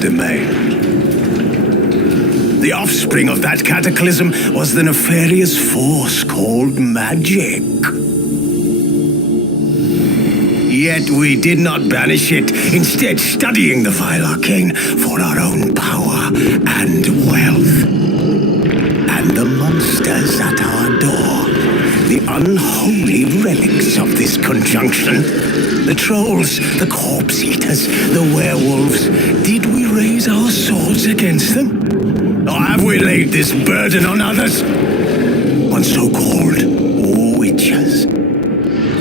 domain. The offspring of that cataclysm was the nefarious force called magic. Yet we did not banish it, instead studying the vile arcane for our own power and wealth. And the monsters at our door, the unholy relics of this conjunction, the trolls, the corpse eaters, the werewolves, did we raise our swords against them? Or have we laid this burden on others? On so-called witches?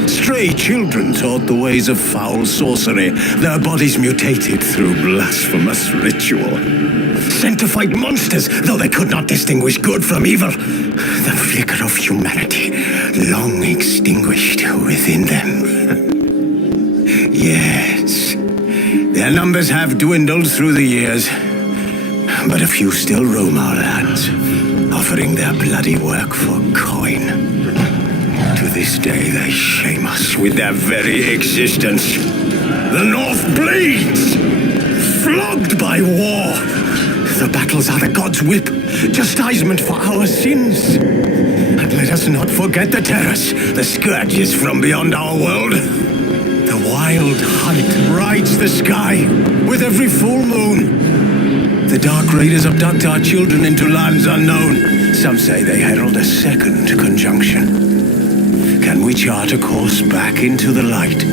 Stray children taught the ways of foul sorcery, their bodies mutated through blasphemous ritual. Sent to fight monsters, though they could not distinguish good from evil. The flicker of humanity, long extinguished within them. Yes, their numbers have dwindled through the years, but a few still roam our lands, offering their bloody work for coin. To this day, they shame us with their very existence. The North bleeds, flogged by war. The battles are the gods' whip, chastisement for our sins. And let us not forget the terrors, the scourges from beyond our world. The wild hunt rides the sky with every full moon. The dark raiders abduct our children into lands unknown. Some say they herald a second conjunction. Can we chart a course back into the light?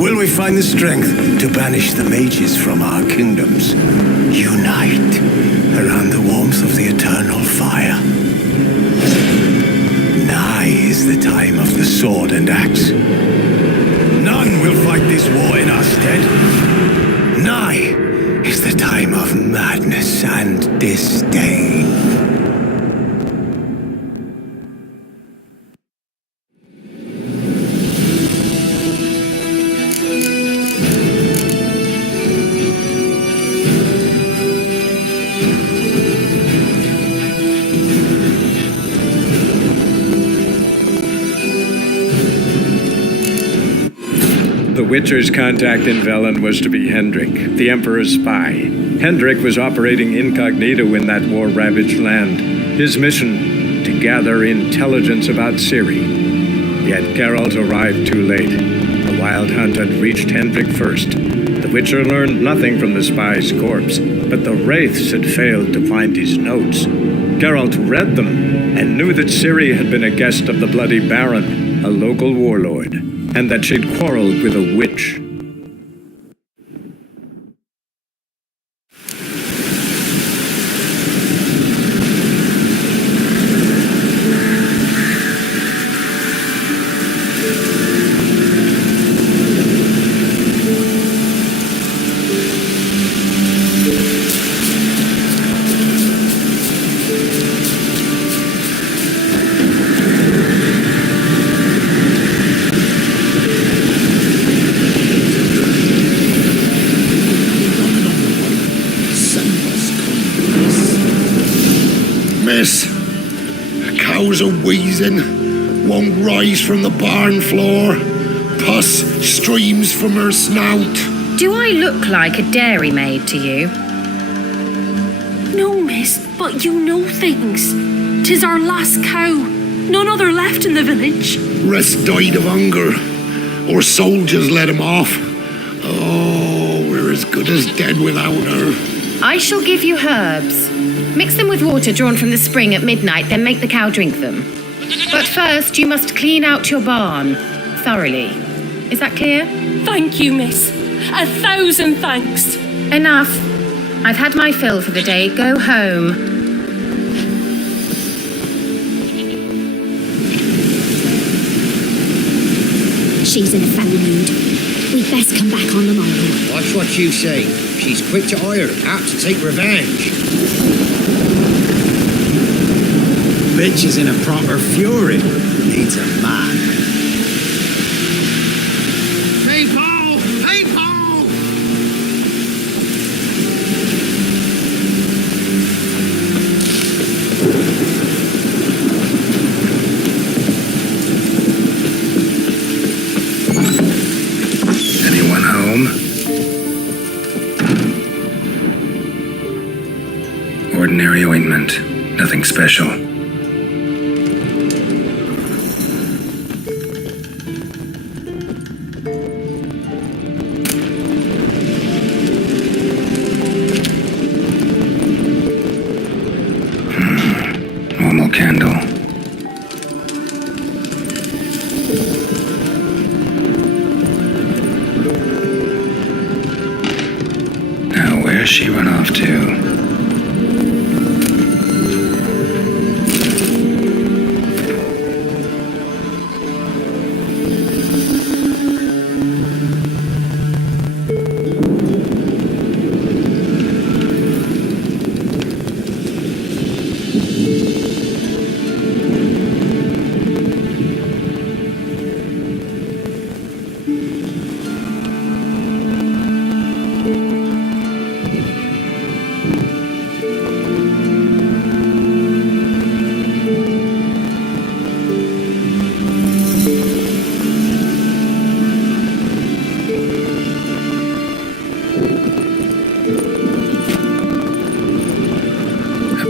Will we find the strength to banish the mages from our kingdoms? Unite around the warmth of the eternal fire. Nigh is the time of the sword and axe. None will fight this war in our stead. Nigh is the time of madness and disdain. The Witcher's contact in Velen was to be Hendrik, the Emperor's spy. Hendrik was operating incognito in that war-ravaged land. His mission, to gather intelligence about Ciri. Yet Geralt arrived too late. The Wild Hunt had reached Hendrik first. The Witcher learned nothing from the spy's corpse, but the Wraiths had failed to find his notes. Geralt read them and knew that Ciri had been a guest of the Bloody Baron, a local warlord, and that she'd quarreled with a witch. Miss, the cows are wheezing, won't rise from the barn floor, pus streams from her snout. Do I look like a dairymaid to you? No, miss, but you know things. 'Tis our last cow. None other left in the village. Rest died of hunger, or soldiers let him off. Oh, we're as good as dead without her. I shall give you herbs. Mix them with water drawn from the spring at midnight, then make the cow drink them. But first, you must clean out your barn thoroughly. Is that clear? Thank you, miss. 1,000 thanks. Enough. I've had my fill for the day. Go home. She's in a foul mood. We'd best come back on the morrow. Watch what you say. She's quick to ire, apt to take revenge. Bitch is in a proper fury. Needs a man. Hey, Paul! Hey, Paul! Anyone home? ordinary ointment. Nothing special. Normal candle. Now, where's she run off to?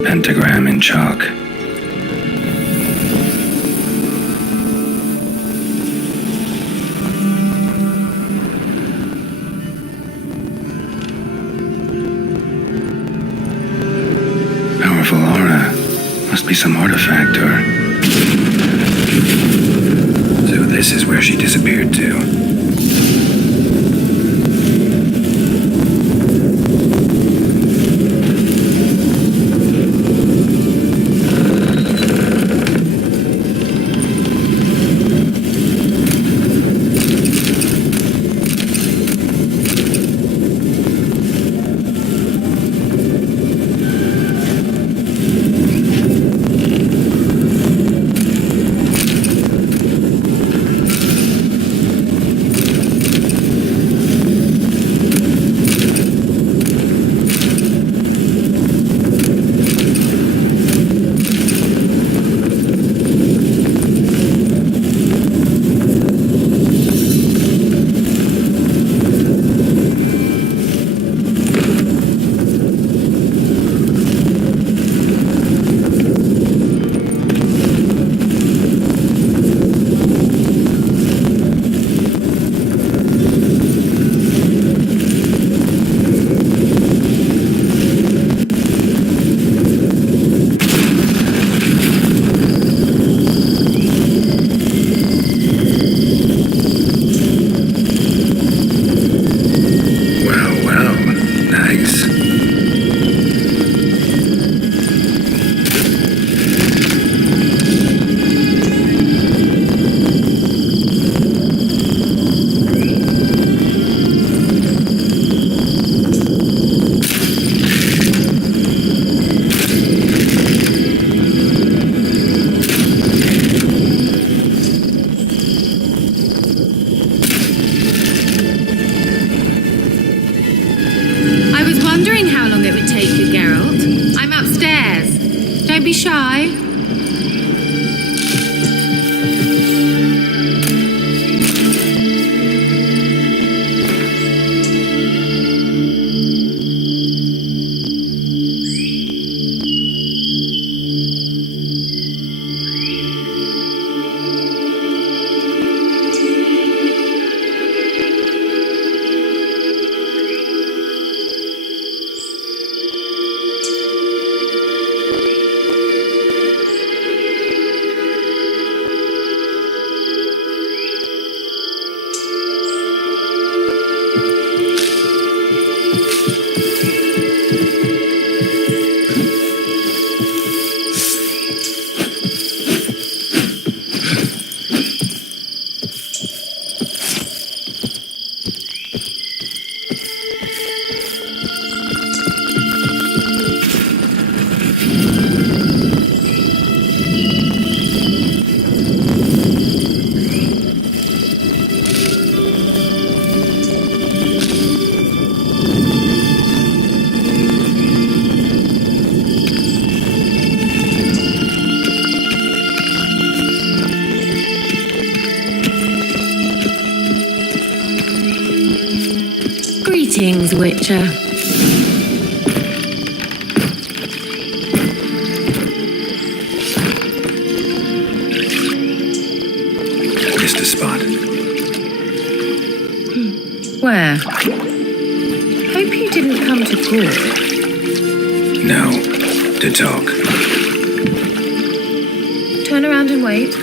Pentagram in chalk. Powerful aura. Must be some artifact or... So this is where she disappeared to. Don't be shy. Greetings, Witcher. to gore? No, to talk. Turn around and wait.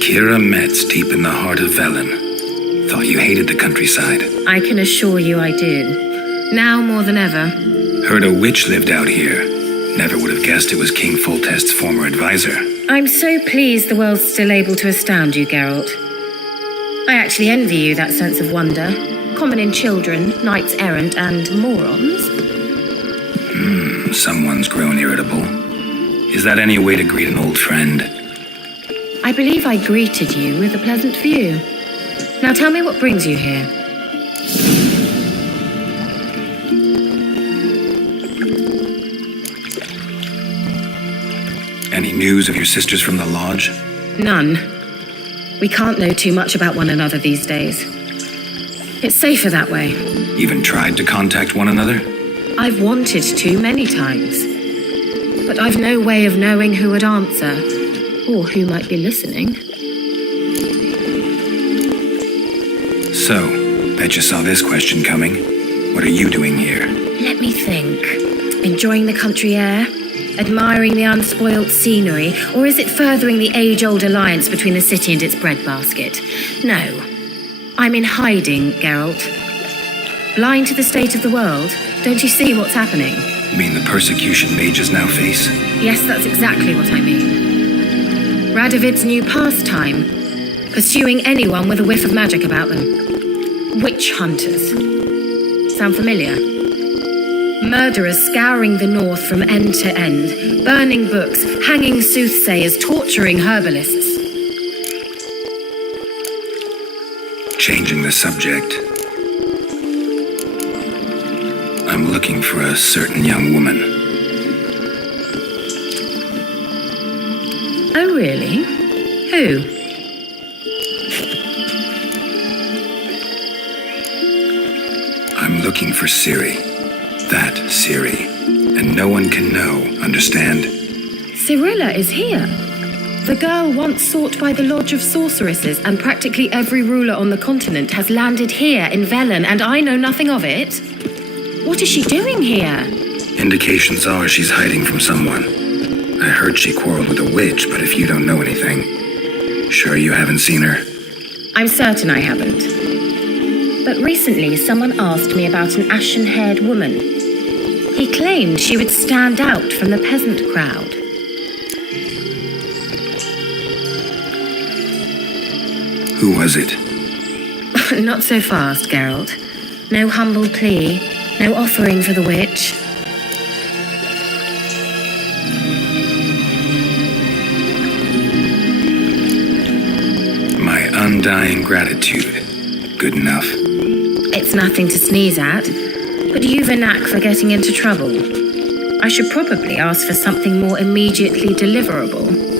Kira Metz, deep in the heart of Velen. Thought you hated the countryside. I can assure you I do. Now more than ever. Heard a witch lived out here. Never would have guessed it was King Foltest's former advisor. I'm so pleased the world's still able to astound you, Geralt. I actually envy you that sense of wonder. Common in children, knights errant, and morons. Someone's grown irritable. Is that any way to greet an old friend? I believe I greeted you with a pleasant view. Now tell me what brings you here. Any news of your sisters from the lodge? None. We can't know too much about one another these days. It's safer that way. Even tried to contact one another? I've wanted to many times. But I've no way of knowing who would answer, or who might be listening. So, bet you saw this question coming. What are you doing here? Let me think. Enjoying the country air? Admiring the unspoilt scenery? Or is it furthering the age-old alliance between the city and its breadbasket? No. I'm in hiding, Geralt. Blind to the state of the world? Don't you see what's happening? You mean the persecution mages now face? Yes, that's exactly what I mean. Radovid's new pastime. Pursuing anyone with a whiff of magic about them. Witch hunters. Sound familiar? Murderers scouring the north from end to end, burning books, hanging soothsayers, torturing herbalists. Changing the subject. I'm looking for a certain young woman. Oh, really? Who? I'm looking for Ciri. That Ciri. And no one can know, understand? Cirilla is here. The girl once sought by the Lodge of Sorceresses, and practically every ruler on the continent has landed here in Velen, and I know nothing of it. What is she doing here? Indications are she's hiding from someone. I heard she quarreled with a witch, but if you don't know anything, sure you haven't seen her? I'm certain I haven't. But recently someone asked me about an ashen-haired woman. He claimed she would stand out from the peasant crowd. Who was it? Not so fast, Geralt. No humble plea, no offering for the witch. My undying gratitude. Good enough. It's nothing to sneeze at, but you've a knack for getting into trouble. I should probably ask for something more immediately deliverable.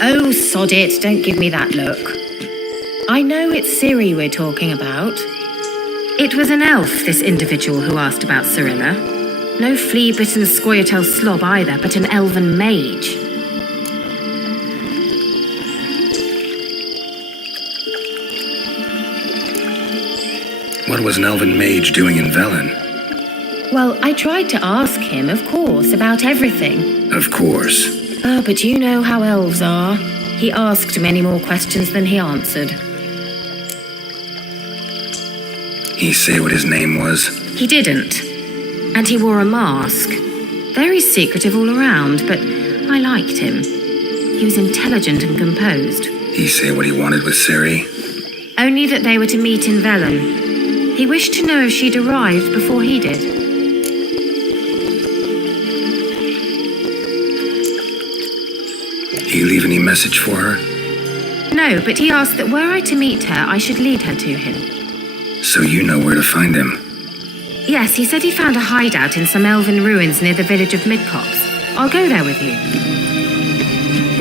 Oh, sod it, don't give me that look. I know it's Ciri we're talking about. It was an elf, this individual who asked about Cirilla. No flea-bitten Scoia'tael slob either, but an elven mage. What was an elven mage doing in Velen? Well, I tried to ask him, of course, about everything. Of course. Oh, but you know how elves are. He asked many more questions than he answered. He say what his name was? He didn't. And he wore a mask. Very secretive all around, but I liked him. He was intelligent and composed. He say what he wanted with Ciri? Only that they were to meet in Velen. He wished to know if she'd arrived before he did. He leave any message for her? No, but he asked that were I to meet her, I should lead her to him. So you know where to find him? Yes, he said he found a hideout in some elven ruins near the village of Midcopse. I'll go there with you.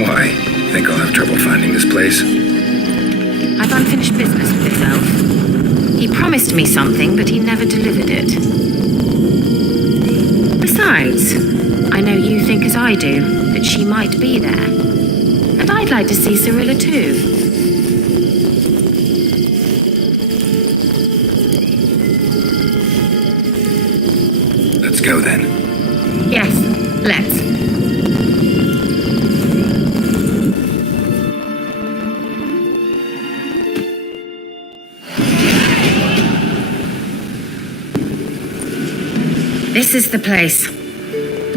Why? Think I'll have trouble finding this place? I've unfinished business with this elf. He promised me something, but he never delivered it. Besides, I know you think as I do, that she might be there. And I'd like to see Cyrilla too. Let's go then. Yes, let's. This is the place.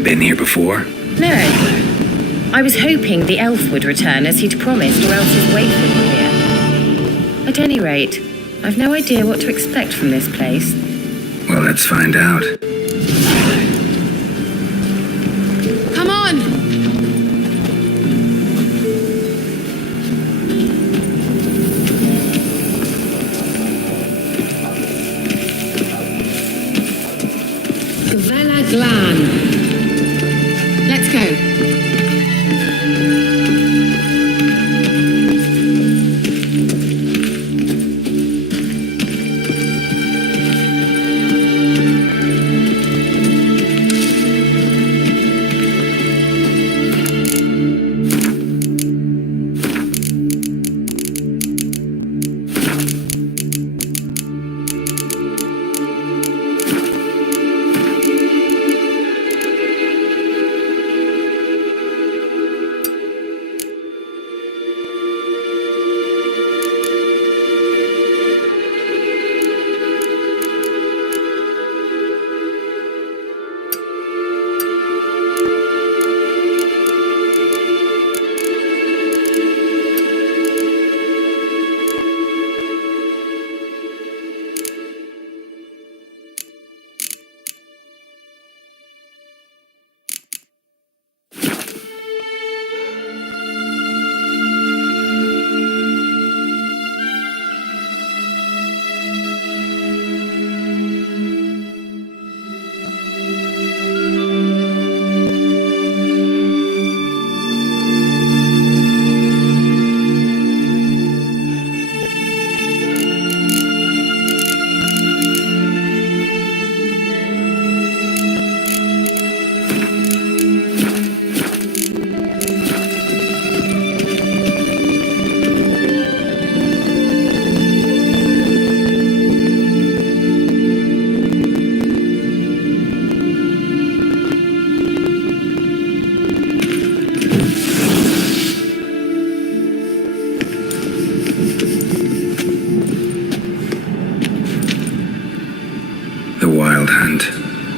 Been here before? No. I was hoping the elf would return as he'd promised, or else his waif would be here. At any rate, I've no idea what to expect from this place. Well, let's find out. Come on! Vela Glan. Let's go.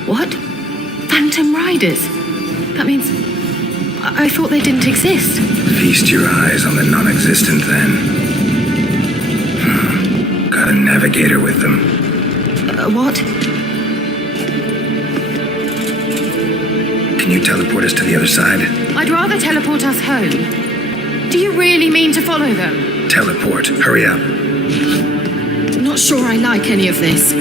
What? Phantom Riders? That means... I thought they didn't exist. Feast your eyes on the non-existent then. Got a navigator with them. What? Can you teleport us to the other side? I'd rather teleport us home. Do you really mean to follow them? Teleport. Hurry up. Not sure I like any of this.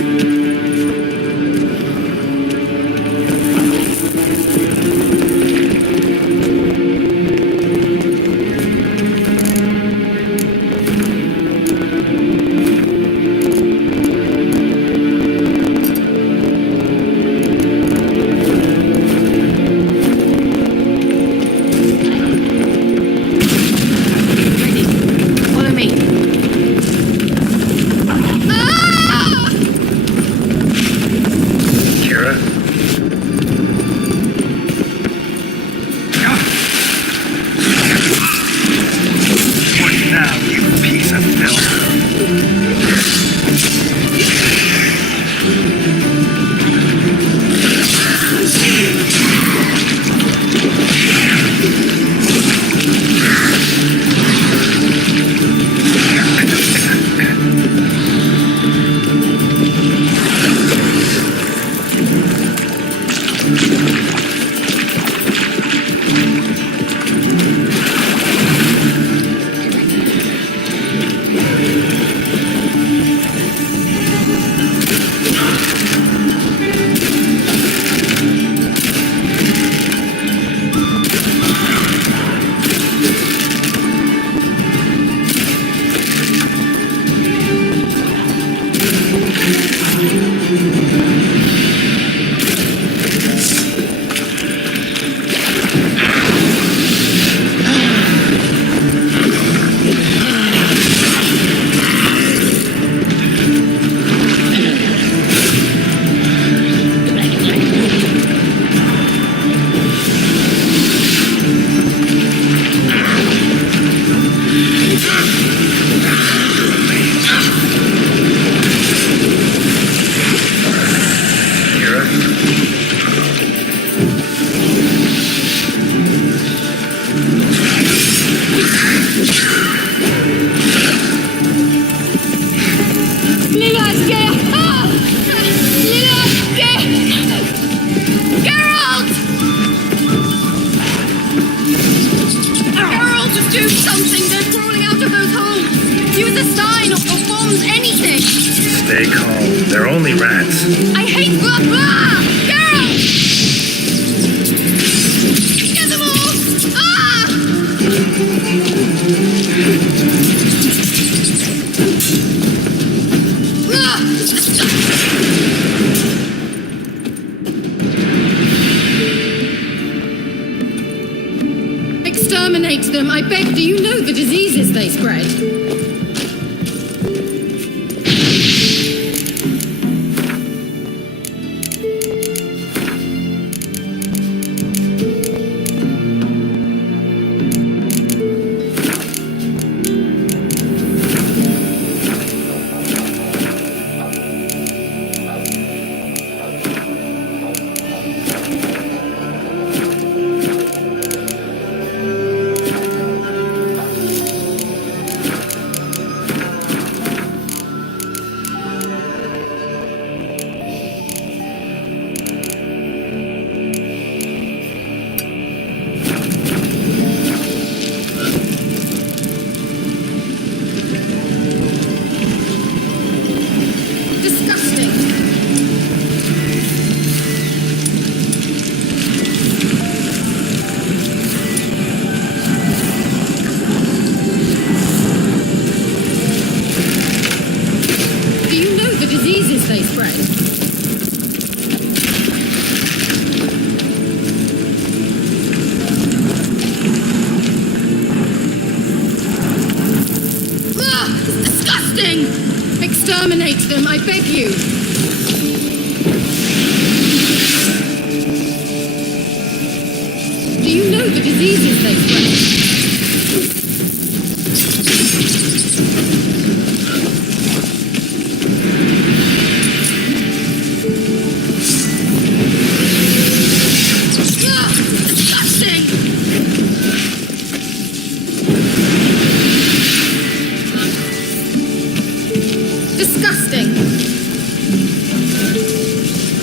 Stay calm. They're only rats. I hate blah blah! Girl! Get them all! Ah! Exterminate them, I beg. Do you know the diseases they spread? Diseases they spread. It's disgusting! Exterminate them, I beg you! Do you know the diseases they spread? Disgusting!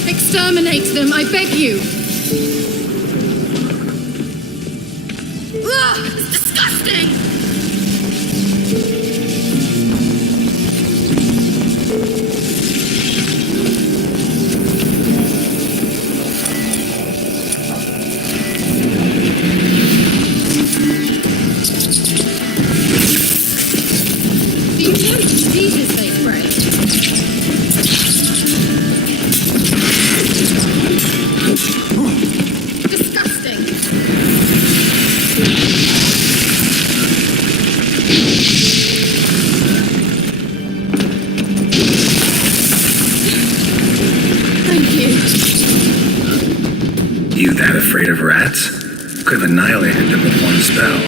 Exterminate them, I beg you! It's disgusting! Do you know the diseases they spread? Disgusting! Thank you. You that afraid of rats? Could have annihilated them with one spell.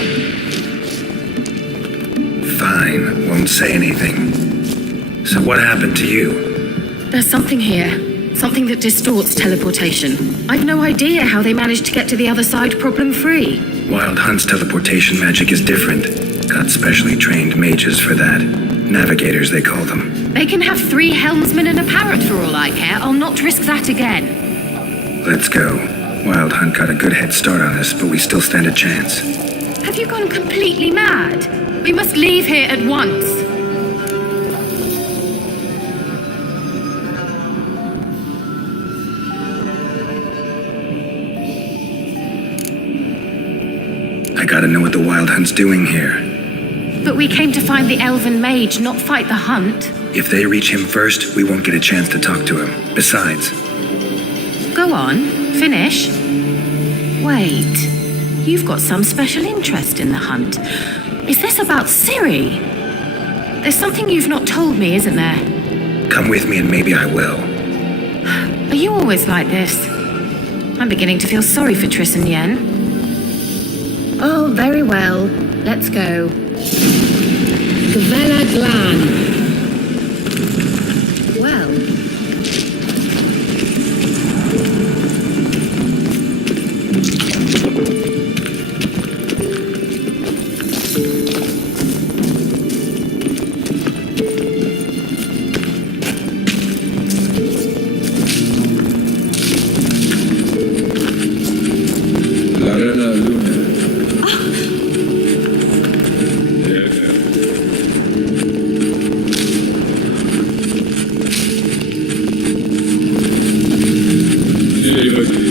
Fine, won't say anything. So what happened to you? There's something here. Something that distorts teleportation. I've no idea how they managed to get to the other side problem-free. Wild Hunt's teleportation magic is different. Got specially trained mages for that. Navigators, they call them. They can have 3 helmsmen and a parrot for all I care. I'll not risk that again. Let's go. Wild Hunt got a good head start on us, but we still stand a chance. Have you gone completely mad? We must leave here at once. I gotta know what the Wild Hunt's doing here. But we came to find the elven mage, not fight the hunt. If they reach him first, we won't get a chance to talk to him. Besides... Go on, finish. Wait, you've got some special interest in the hunt. Is this about Ciri? There's something you've not told me, isn't there? Come with me and maybe I will. Are you always like this? I'm beginning to feel sorry for Triss and Yen. Oh, very well. Let's go. Gvella Glan. Well.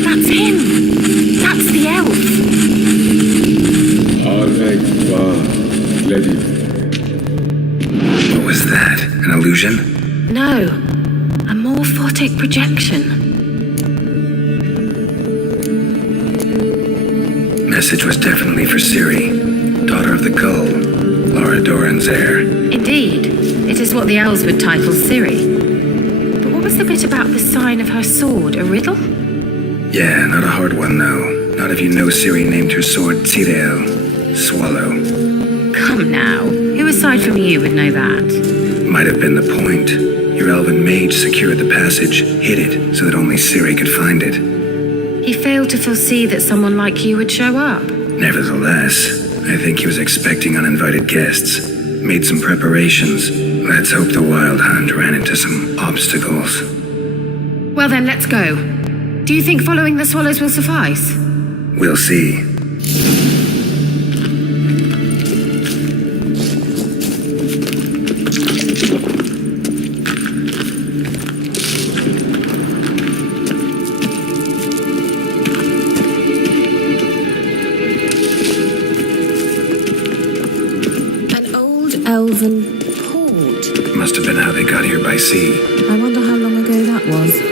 That's him! That's the elf! What was that? An illusion? No. A morphotic projection. Message was definitely for Ciri, daughter of the Gull, Lara Doran's heir. Indeed. It is what the elves would title Ciri. But what was the bit about the sign of her sword? A riddle? Yeah, not a hard one, though. Not if you know Ciri named her sword Tirel, Swallow. Come now. Who aside from you would know that? Might have been the point. Your elven mage secured the passage, hid it, so that only Ciri could find it. He failed to foresee that someone like you would show up. Nevertheless, I think he was expecting uninvited guests. Made some preparations. Let's hope the Wild Hunt ran into some obstacles. Well then, let's go. Do you think following the swallows will suffice? We'll see. An old elven port. Must have been how they got here by sea. I wonder how long ago that was.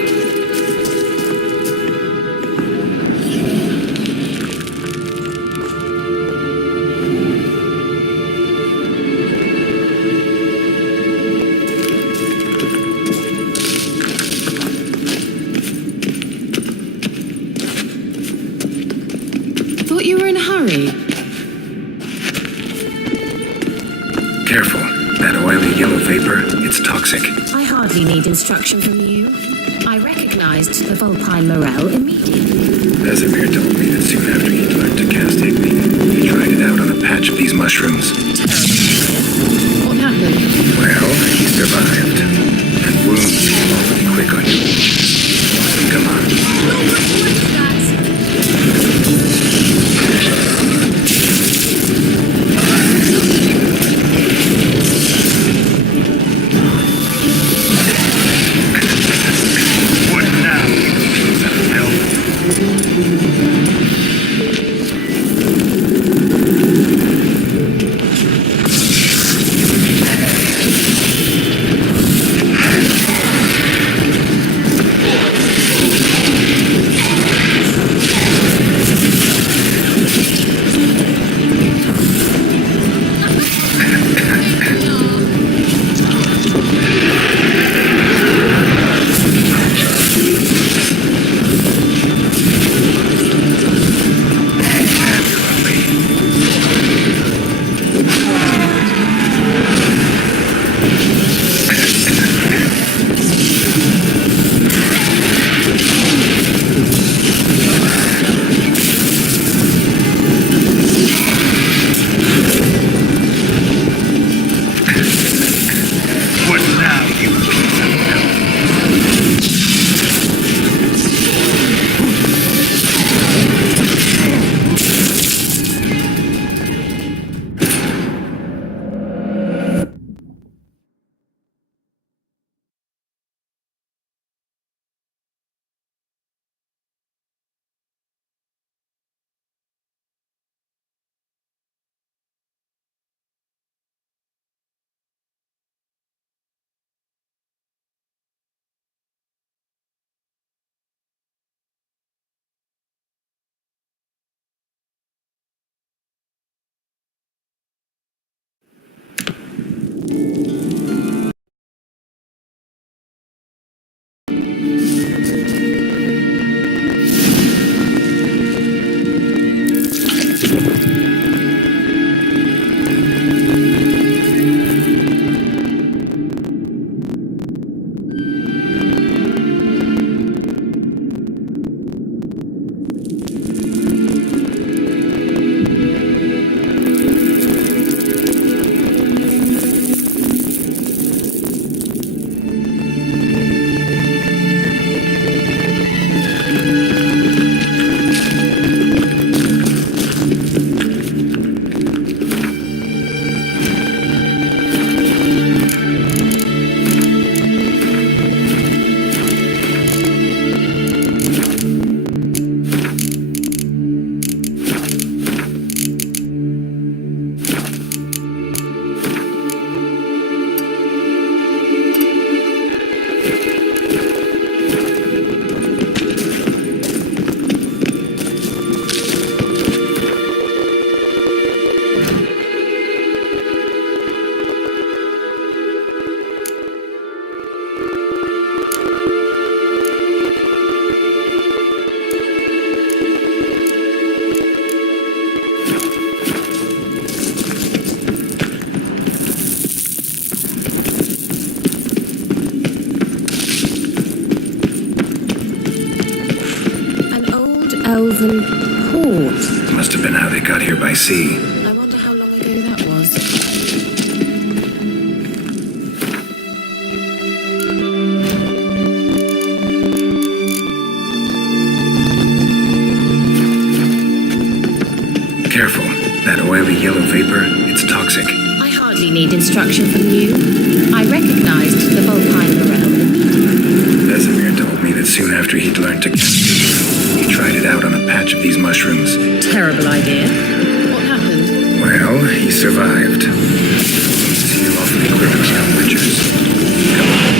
Thought you were in a hurry. Careful. That oily yellow vapor, it's toxic. I hardly need instruction from you. I recognized the Vulpine Morel immediately. Vesemir told me that soon after he'd learned to cast Igni, he tried it out on a patch of these mushrooms. What happened? Well, he survived. And wounds heal awfully quick on you. Come on. What now, you son of hell? elven port. Must have been how they got here by sea. I wonder how long ago that was. Careful. That oily yellow vapor, it's toxic. I hardly need instruction from you. I recognized the Vulpine Morel immediately. Vesemir told me that soon after he'd learned to he tried it out on a patch of these mushrooms. Terrible idea. What happened? Well, he survived. Seal off the equipment young witchers. Come on.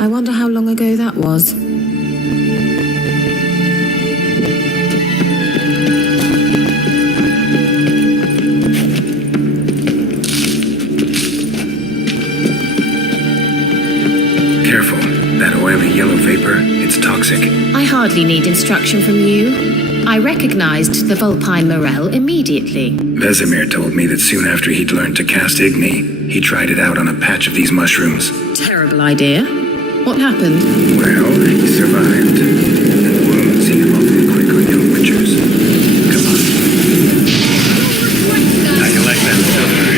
I wonder how long ago that was. Careful. That oily yellow vapor, it's toxic. I hardly need instruction from you. I recognized the vulpine morel immediately. Vesemir told me that soon after he'd learned to cast Igni, he tried it out on a patch of these mushrooms. Terrible idea. What happened? Well, he survived. And wounds heal awfully quick on young witchers. Come on. I collect that silver.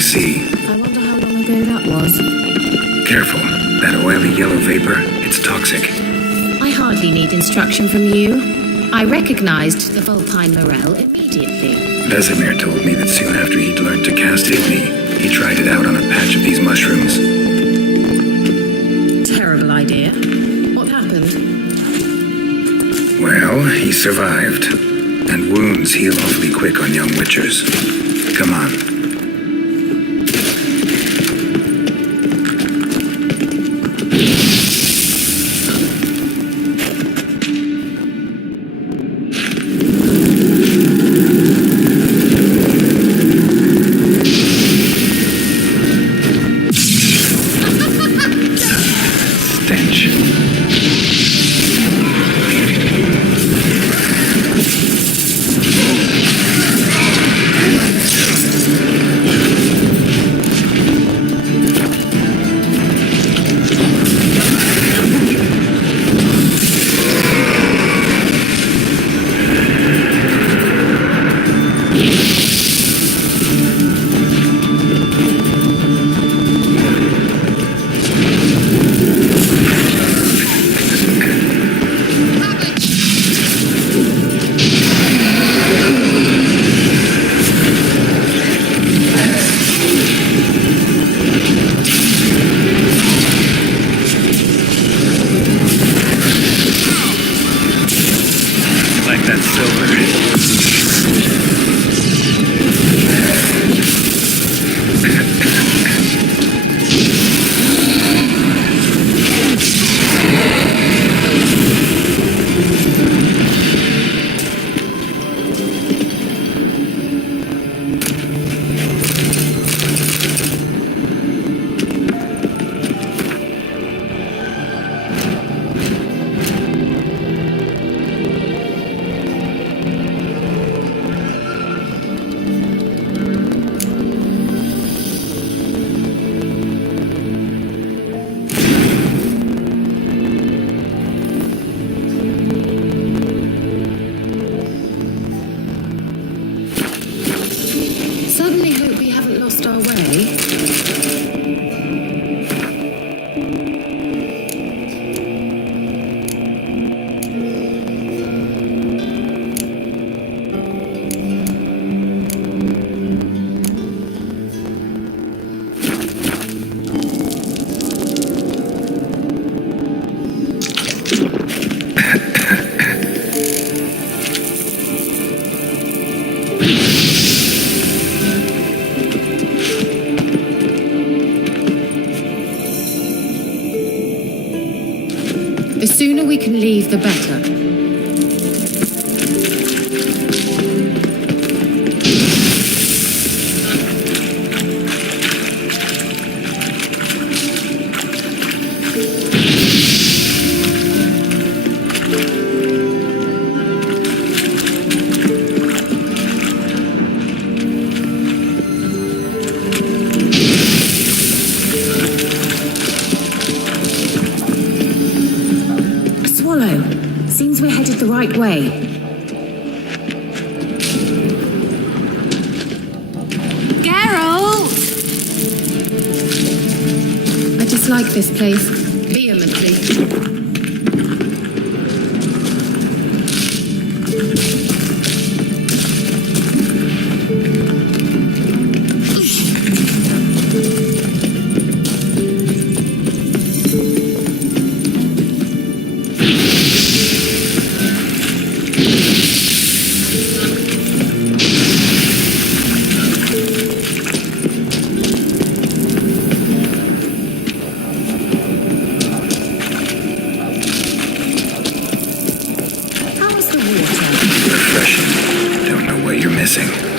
see. I wonder how long ago that was. Careful. That oily yellow vapor, it's toxic. I hardly need instruction from you. I recognized the Vulpine Morel immediately. Vesemir told me that soon after he'd learned to cast Igni, he tried it out on a patch of these mushrooms. Terrible idea. What happened? Well, he survived. And wounds heal awfully quick on young witchers. Come on. Certainly hope we haven't lost our way. The sooner we can leave, the better. Seems we're headed the right way. Geralt! I dislike this place vehemently. Refreshing. Don't know what you're missing.